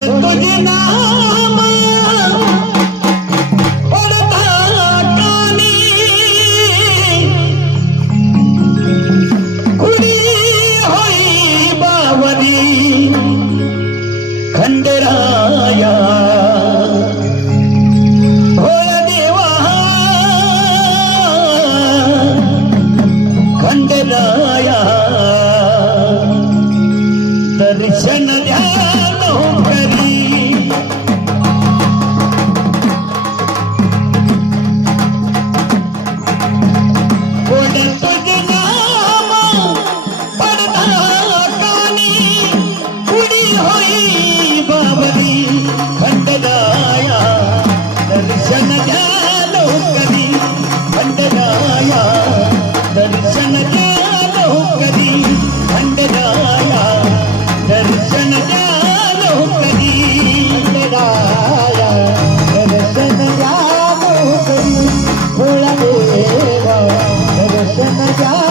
तुझे नाम पड़ता कानी। खुली हुई खंडराया। दर्शन Yeah.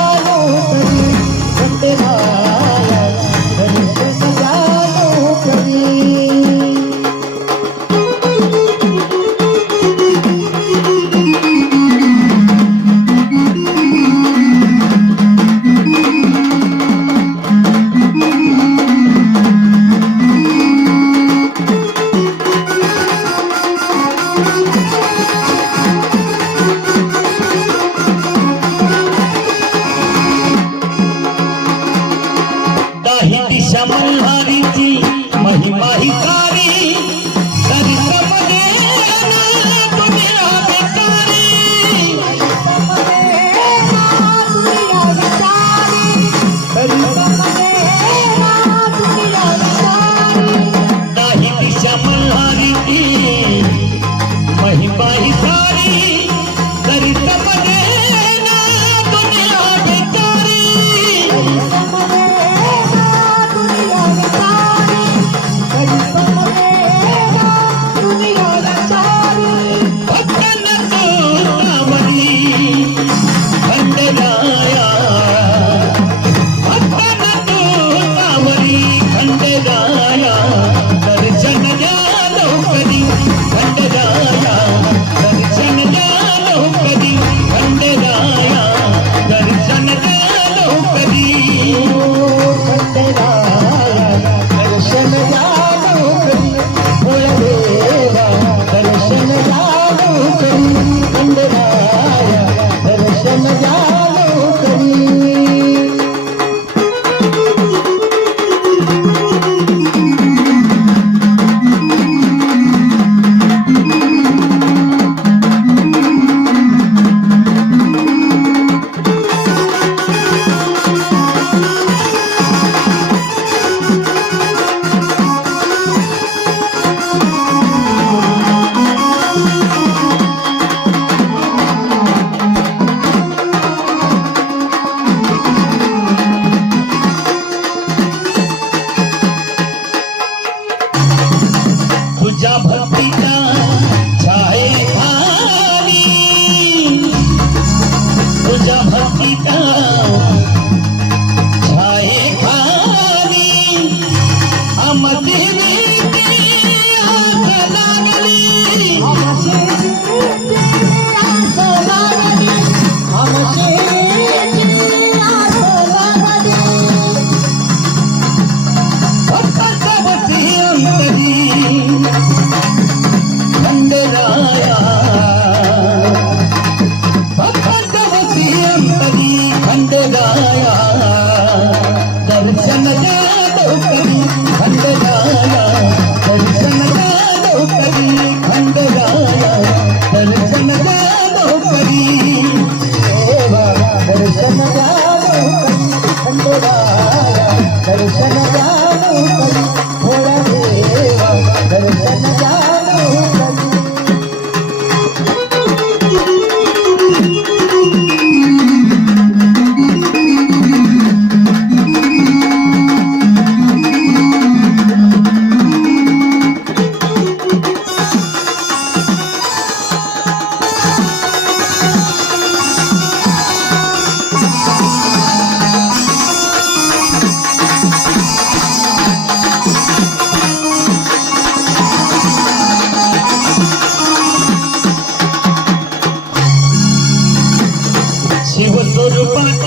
मदीने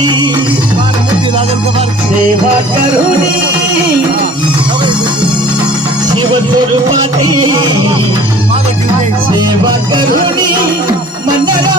करुणी सेवा करुणी शिवस्वरूपाती सेवा करुणी मंडळा